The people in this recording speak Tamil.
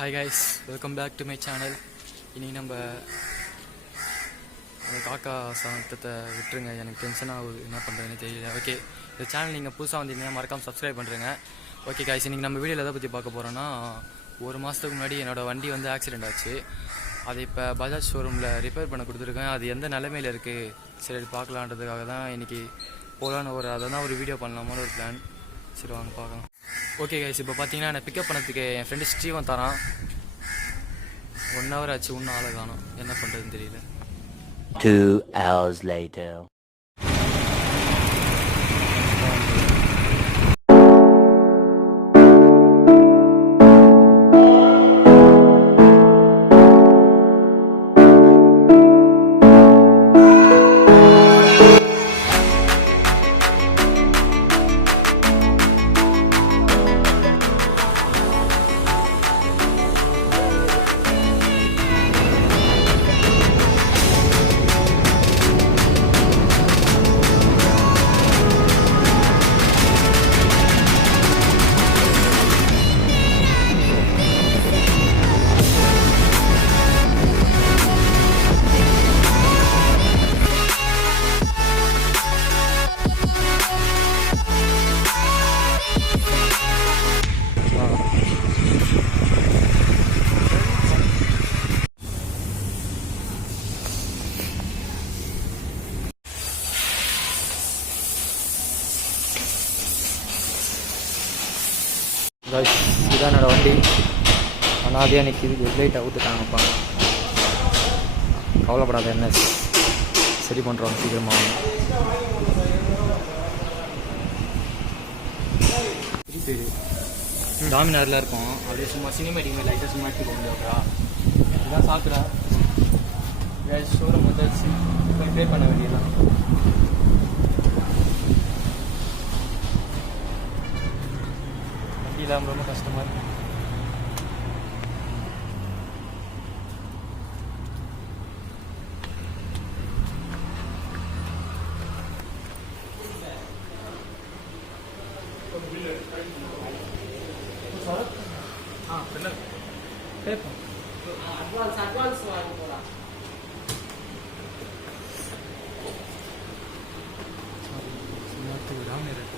Hi guys, welcome back to my channel. இன்றைக்கி நம்ம அந்த காக்கா சத்தத்தை விட்டுருங்க, எனக்கு டென்ஷன் ஆகுது, என்ன பண்ணுறதுன்னு தெரியல. ஓகே, இந்த சேனல் நீங்கள் புதுசாக வந்தீங்கன்னா மறக்காமல் சப்ஸ்கிரைப் பண்ணுறேங்க. ஓகே guys, இன்றைக்கி நம்ம வீடியோவில் எதை பற்றி பார்க்க போகிறோன்னா, ஒரு மாதத்துக்கு முன்னாடி என்னோடய வண்டி வந்து ஆக்சிடெண்ட் ஆச்சு. அதை இப்போ பஜாஜ் ஷோரூமில் ரிப்பேர் பண்ண கொடுத்துருக்கேன். அது எந்த நிலைமையில் இருக்குது, சரி பார்க்கலான்றதுக்காக தான் இன்றைக்கி போகலான்னு அதை தான் ஒரு வீடியோ பண்ணலாமான்னு ஒரு பிளான். சரி வாங்க பார்க்கலாம். ஓகே கைஸ், இப்போ பார்த்தீங்கன்னா என்னை பிக்கப் பண்ணதுக்கு என் ஃப்ரெண்டு ஸ்டீவன் தரான். 1 hour ஆச்சு, இன்னும் ஆளை காணோம், என்ன பண்ணுறதுன்னு தெரியல. 2 hours later. இதுதான் என்னோடய வண்டி, அனாதையாக நிற்கிது. ஹெட்லைட்டை ஊற்றுட்டாங்கப்பா, கவலைப்படாத, என்ன சரி பண்ணுறோம் சீக்கிரமாக. டாமினாரில் இருக்கும், அப்படியே சும்மா சினிமேட்டிக் லைட்டாக சும்மா எடுத்துக்க முடியாதா, இதுதான் சாப்பிட்றா. ஷோரூம் வந்துச்சு, போய் பே பண்ண வேண்டியதான். இல்லாமல் ரொம்ப கஷ்டமாக இருக்கு. அட்வான்ஸ் வாங்கி போகலாம். விடாமல் இருக்கு.